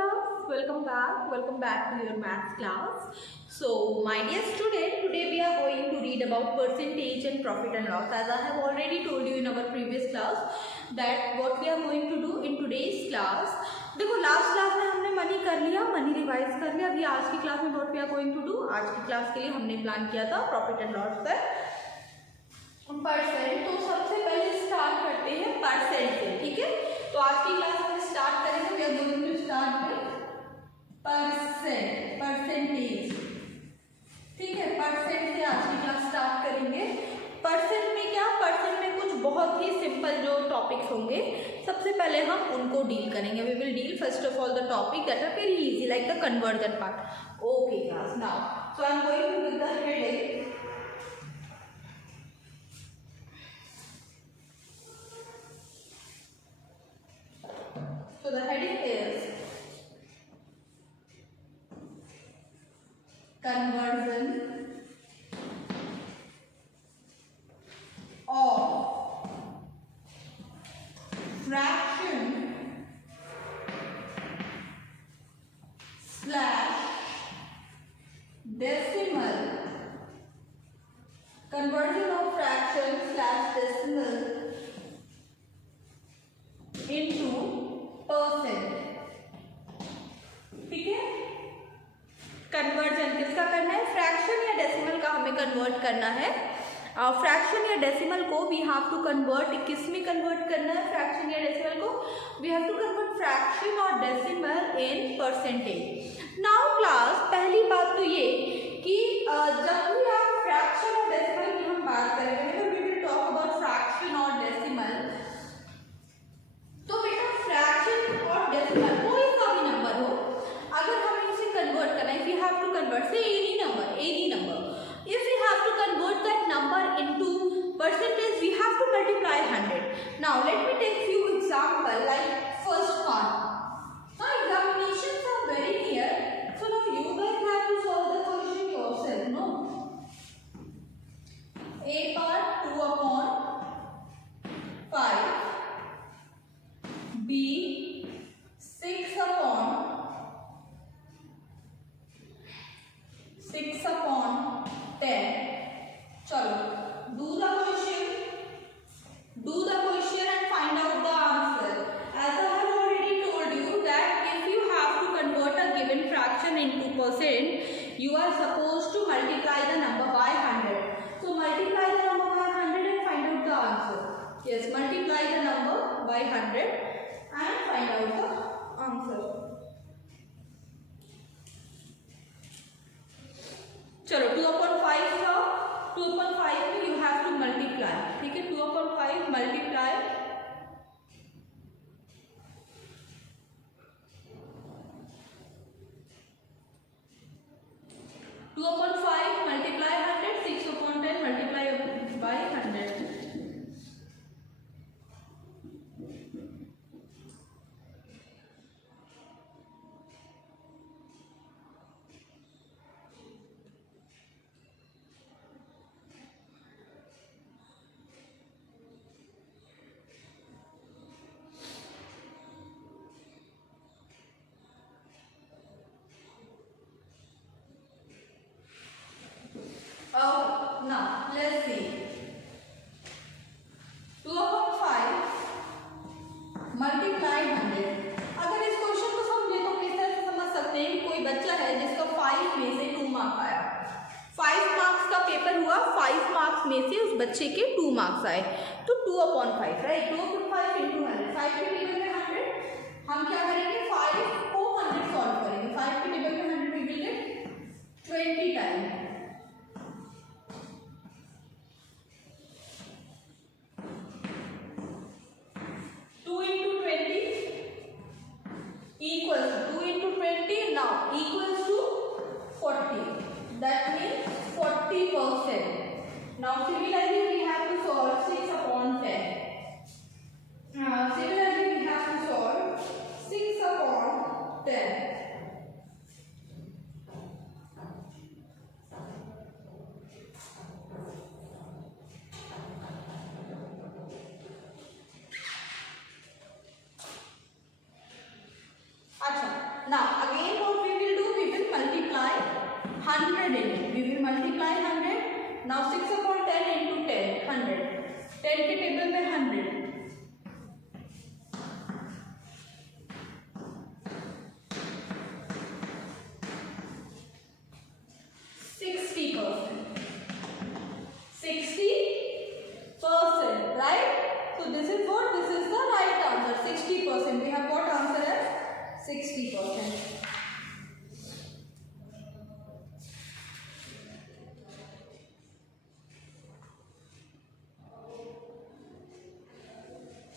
class, welcome back to your maths class. So my dear student, today we are going to read about percentage and profit and loss. As I have already told you in our previous class that what we are going to do in today's class. देखो last class में हमने money कर लिया, money revise कर लिया. अभी आज की क्लास में what we are going to do, आज की क्लास के लिए हमने प्लान किया था प्रॉफिट एंड लॉस का परसेंट. तो सबसे पहले स्टार्ट करते हैं परसेंट से, ठीक है. तो आज की क्लास में स्टार्ट करेंगे, we are going to start with percentage, ठीक है. परसेंट से आज की क्लास स्टार्ट करेंगे. परसेंट में क्या, परसेंट में कुछ बहुत ही सिंपल जो टॉपिक्स होंगे सबसे पहले हम उनको डील करेंगे. We will deal first of all the topic that are very easy like the conversion part. Okay class, now so I am going to give the heading. So the heading is conversion of fraction slash decimal. Conversion of fraction slash decimal into percent, ठीक है. Conversion किसका करना है, fraction या decimal का हमें convert करना है. फ्रैक्शन या डेसिमल को वी हैव टू कन्वर्ट, किस में कन्वर्ट करना है फ्रैक्शन या डेसिमल को, we have to convert fraction और decimal in percentage. Now class पहली बात तो ये कि जब भी आप फ्रैक्शन और डेसिमल की हम बात करेंगे तो we will talk about fraction और डेसिमल. तो बेटा फ्रैक्शन और डेसिमल कोई सा भी नंबर हो, अगर हमें उसे कन्वर्ट करना है, if you have to convert say any number, if we have to convert that number into percentage, we have to multiply 100. Now let me take few example like first one. Now examinations are very near, so now you guys have to solve the question yourself, no? A part 2 upon 5, B 6 upon 10. चलो do the question and find out the answer. As I have already told you that if you have to convert a given fraction into percent, you are supposed to multiply the number by 100. So multiply the number by 100 and find out the answer. Yes, multiply the number by 100 and find out the answer. चलो 2/5 था, 2/5 में you have to multiply, ठीक है. 2/5 multiply 2/5 multiply 100, 6/10 multiply by 100. Now let's see. 2/5 multiply 100. अगर इस question को समझे तो किस तरह से समझ सकते हैं कि कोई बच्चा है जिसका 5 में से 2 मार्क्स आया. 5 मार्क्स का पेपर हुआ, 5 मार्क्स में से उस बच्चे के 2 मार्क्स आए, तो 2/5 राइट. 2/5 into 100, 5 के टेबल में 100, हम क्या करेंगे 5 को 100 सॉल्व करेंगे. 5 के टेबल में 100 we will get 20 time. Equals to 2 into 20 now equals to 40. That means 40%. Now similarly we have to solve 6/10. Similarly we have to solve 6/10. Now 100 in it. We will multiply 100. Now 6 upon 10 into 10, 100. 10 के table में 100. 60%, right? So this is what? This is the right answer. 60%. We have got answer as 60%.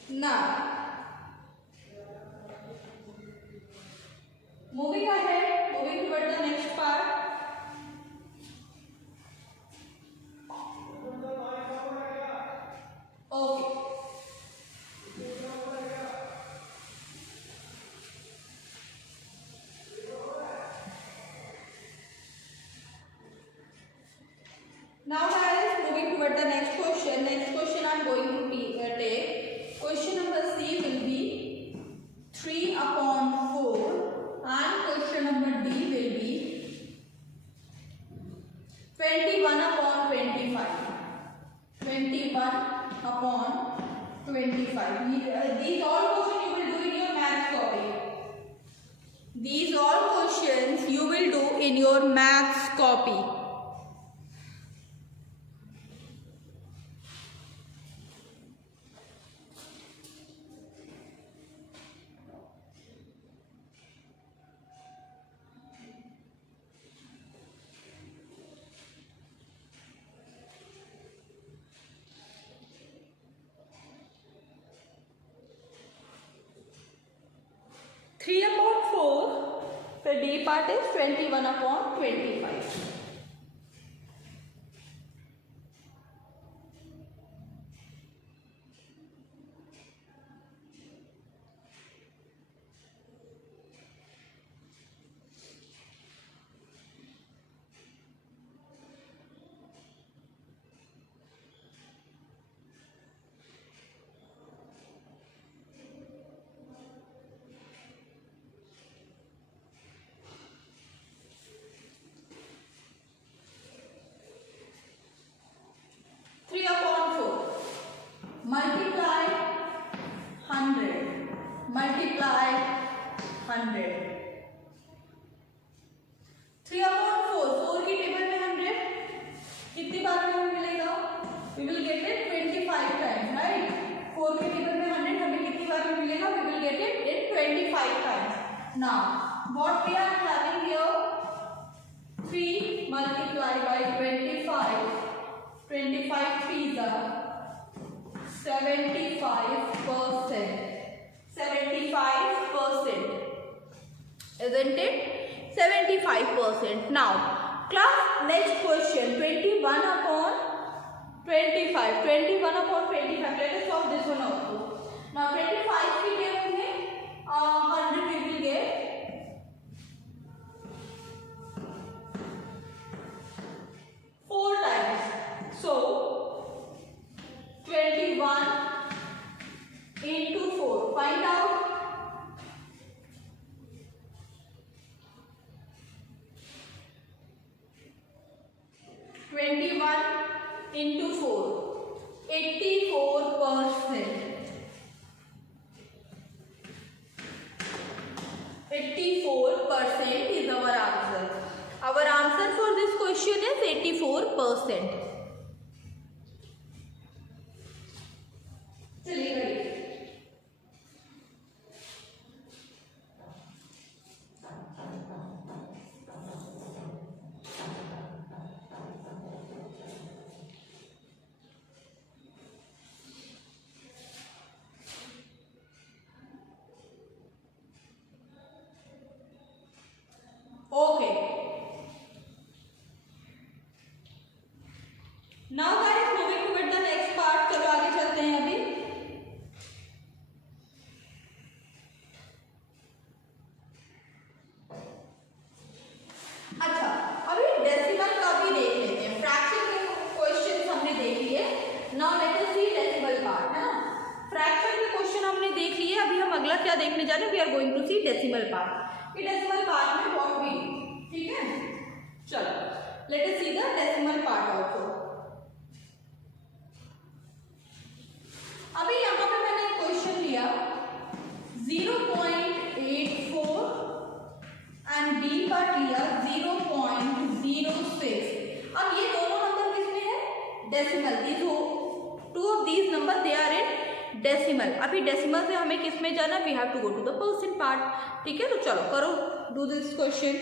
Now, moving ahead, moving toward the next part. Okay. Now guys, moving toward the next question. Next question I am going to take. Question number C will be 3 upon 4 and question number D will be 21 upon 25. 21 upon 25. These all questions you will do in your maths copy. These all questions you will do in your maths copy. Three upon 4, the D part is 21 upon 25. Multiply 100. Multiply 100. 3 upon 4. 4 की table में 100. कितनी बार में हमें मिलेगा? We will get it 25 times, right? 4 की table में 100 हमें कितनी बार में मिलेगा? We will get it in 25 times. Now, what we are having here? 3 multiplied by 25. 25 3s are 75%. 75%. Isn't it? 75%. Now, class, next question. 21 upon 25. 21 upon 25. Let us solve this one also. Now, 25 की table में 100 we will get 4 times. So, 21 into 4. Find out. 21 into 4. 84%. 84% is our answer. Our answer for this question is 84%. चलिए करिए. Okay. Now guys, moving toward the next part. चलो आगे चलते हैं अभी. अच्छा, अभी डेसिमल का भी देख लेते हैं. फ्रैक्शन के क्वेश्चन हमने देख लिए. नाउ लेट अस सी डेसिमल पार्ट, है ना. फ्रैक्शन के क्वेश्चन हमने देख लिए. अभी हम अगला क्या देखने जा रहे हैं? We are going to see decimal part. कि डेसिमल पार्ट में व्हाट वी, ठीक है. चलो let us see the decimal part also. अभी यहाँ पे मैंने एक क्वेश्चन लिया 0.84 एंड बी पार्ट लिया 0.06। अब ये दोनों नंबर किसमें है? Decimal. Two of these number they are in decimal. अभी डेसिमल से हमें किस में जाना? We have to go to the percent part. ठीक है, तो चलो करो, do this question,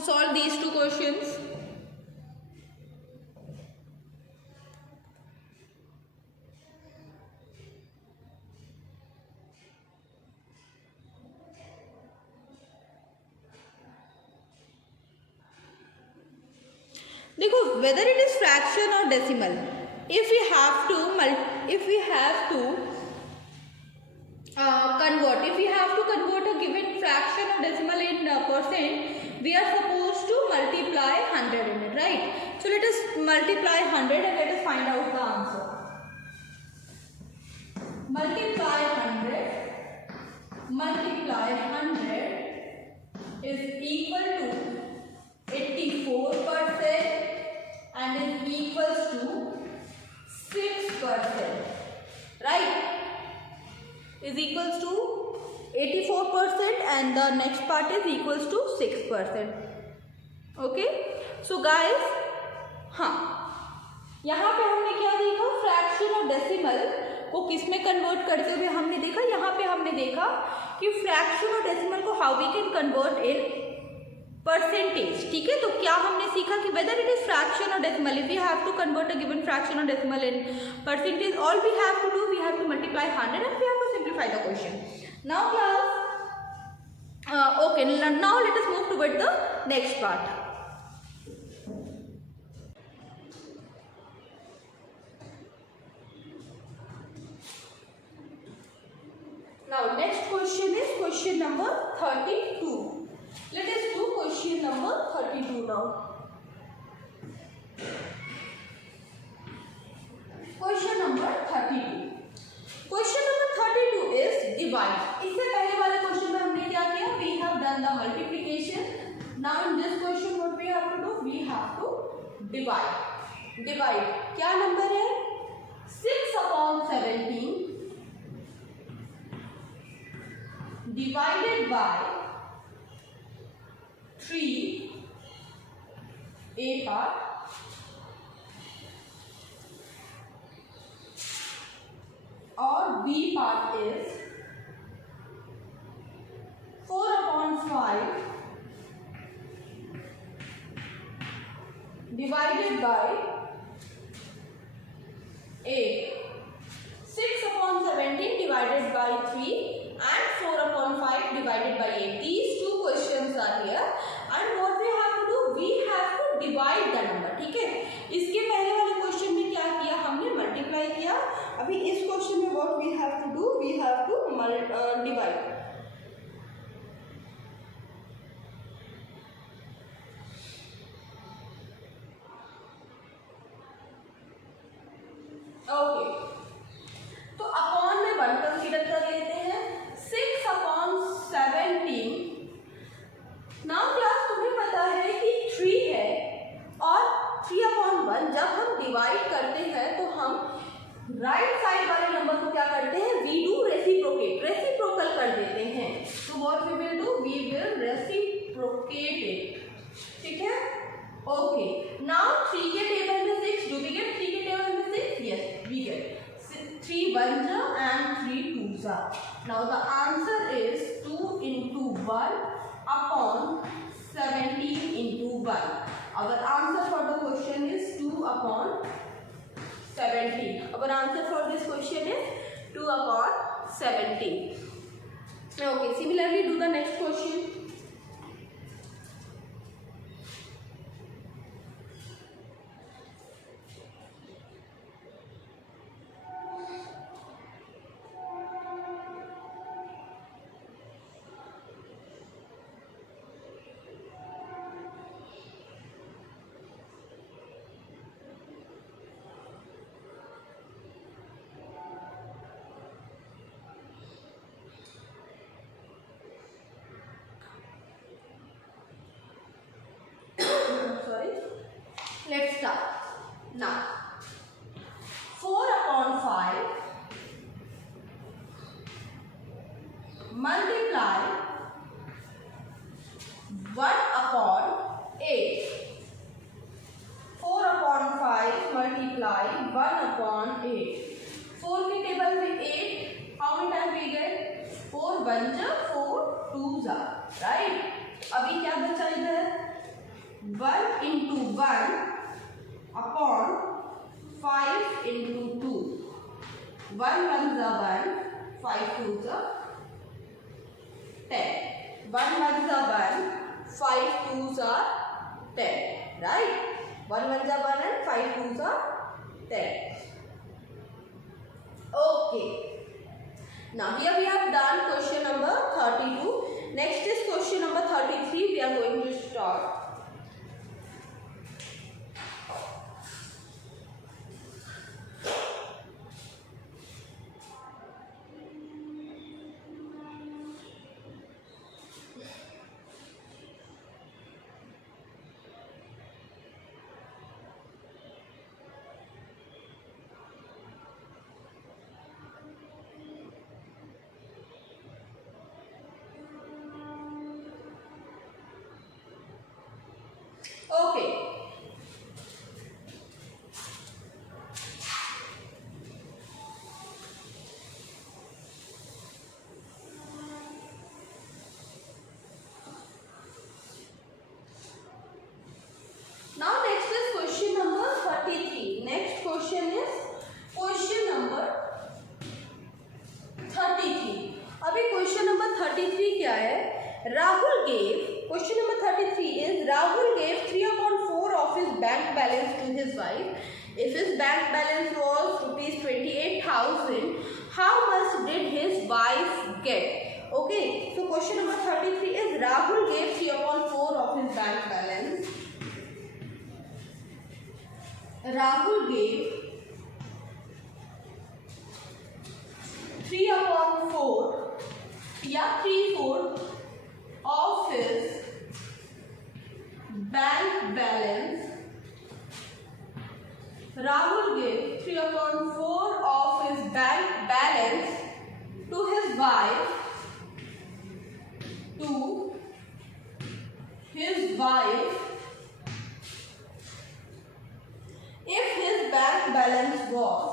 solve these two questions. देखो whether it is fraction or decimal, if we have to convert a given fraction or decimal in percent, we are supposed to multiply 100 in it, right? So let us multiply 100 and let us find out the answer. Multiply 100 is equal to 84% and is equals to 6%, right? Is equals to 84% and the next part is equals to 6%. Okay, so guys, हाँ, यहाँ पे हमने क्या देखा? Fraction और decimal को किस में कन्वर्ट करते हुए हमने देखा? यहाँ पे हमने देखा कि फ्रैक्शन और डेसिमल को how we can convert in percentage. ठीक है, तो क्या हमने सीखा कि वेदर इट इज फ्रैक्शन और decimal, if we have to convert a given fraction और decimal in percentage, all we have to do, we have to multiply 100 and we have to simplify the question. Now class, okay, now let us move toward the next part. Now next question is question number 32. Let us do question number 32 now. Question number 32. Question number 32 is divide. इससे पहले वाले question में हमने क्या किया? We have done the multiplication. Now in this question what we have to do? We have to divide. Divide. क्या number है? 6/17 divided by 3 A part और B part is 4/5 divided by 8. 6/17 divided by 3 and 4/5 divided by 8. These two questions are here and what we have to do? We have to divide the number. ठीक है, इसके पहले वाले question में क्या किया? हमने मल्टीप्लाई किया। अभी इस क्वेश्चन में what we have to do? We have to divide. Okay, तो अपॉन में 1 कंसीडर कर लेते हैं। 6/17। नाउ क्लास तुम्हें पता है कि 3 है और 3/1 जब हम डिवाइड करते हैं तो हम राइट साइड वाले नंबर को क्या करते हैं? वी डू रेसिप्रोकेट, रेसिप्रोकल कर देते हैं। तो what we will do? We will reciprocate it. ठीक है, ओके। नाउ 3 के टेबल में 6, डू वी गेट 3 के टेबल में 6? Yes, we get 3 1s and 3 2s. Now the answer is 2 into 1 upon 17 into 1. Our answer for the question is 2/17. Our answer for this question is 2/17. Okay, similarly do the next question. start now. 4 upon 5 multiply 1 upon 8. 4 upon 5 multiply 1 upon 8. 4 के table में 8 how many time we get 4 1 जा 4 2 जा right. अभी क्या बचा इधर 1 into 1 upon 5 into 2. 1 1 जा 1 5 2 जा 10. 1 1 जा 1 5 2 जा 10 right. 1 1 जा 1 and 5 2 जा 10. Okay. Now here we have done question number 32. Next is question number 33. We are going to start. Okay. Now next is question number 33. Next question is question number 33. अभी question number 33 क्या है? Rahul gave, question number 33 is Rahul gave 3 upon 4 of his bank balance to his wife. If his bank balance was rupees 28,000, how much did his wife get? Okay, so question number 33 is Rahul gave 3 upon 4 of his bank balance. Rahul gave 3 upon 4 या 3/4 of his bank balance. Rahul gave 3 upon 4 of his bank balance to his wife. If his bank balance was,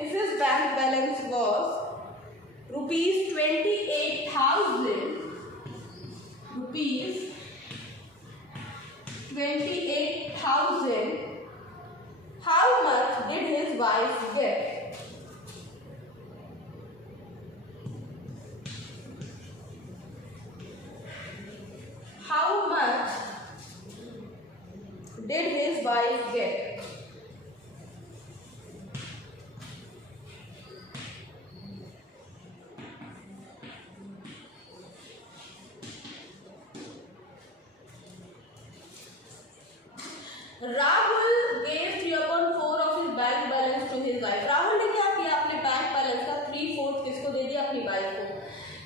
if his bank balance was rupees 28,000, how much did his wife get? How much did his wife get? Rahul gave 3/4 of his bank balance to his wife. Rahul ने क्या किया? अपने bank balance का 3/4 किसको दे दिया? अपनी wife को.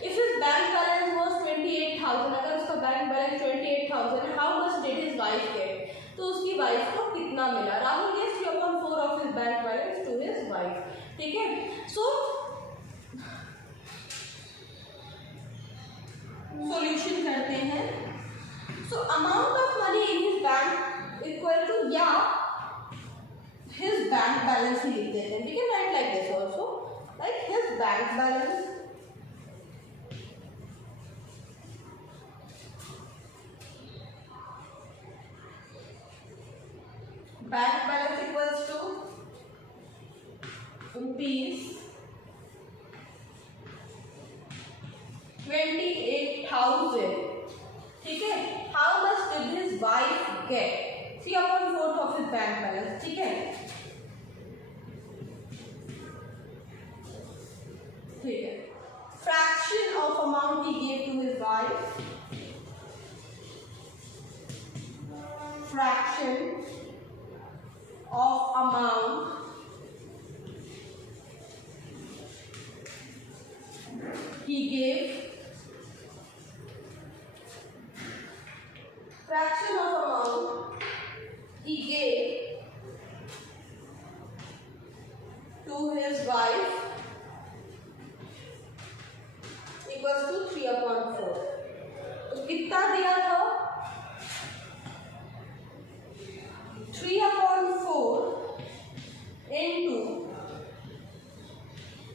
If his bank balance was 28,000, अगर उसका bank balance 28,000, how much did his wife get? तो उसकी वाइफ को कितना मिला? Rahul gave 3/4 of his bank balance to his wife. ठीक है. So solution करते हैं. So amount of money in his bank equal to या his bank balance लिख देते हैं. We can write like this also, like his bank balance equals to rupees 28,000. ठीक है. How much did his wife get? 3/4 of his bank balance. ठीक है. ठीक है. Fraction of amount he gave to his wife. Fraction of amount he gave, fraction of amount he gave to his wife equals to 3/4. तो कितना दिया था? 3/4 into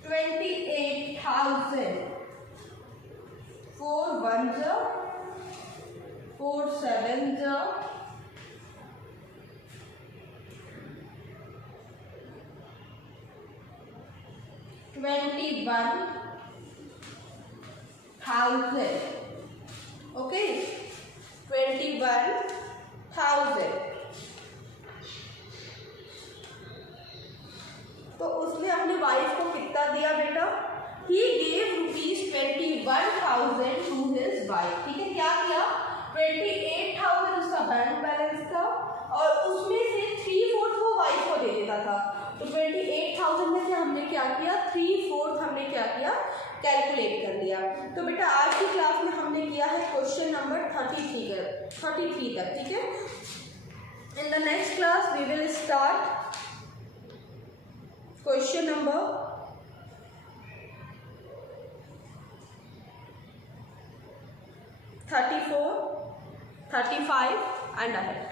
28,000. 4 1s, 4 7s, 21,000. Okay, 21,000. तो उसने अपनी वाइफ को कितना दिया बेटा? He gave ₹21,000 to his wife. ठीक है, क्या किया? 28,000 उसका बैंक बैलेंस था और उसमें से 3/4 वो वाइफ को दे देता था। तो 28,000 में से हमने क्या किया? 3/4 हमने क्या किया? कैलकुलेट कर लिया। तो बेटा आज की क्लास में हमने किया है क्वेश्चन नंबर 33 तक। ठीक है, in the next class we will start question number 34, 35 and ahead.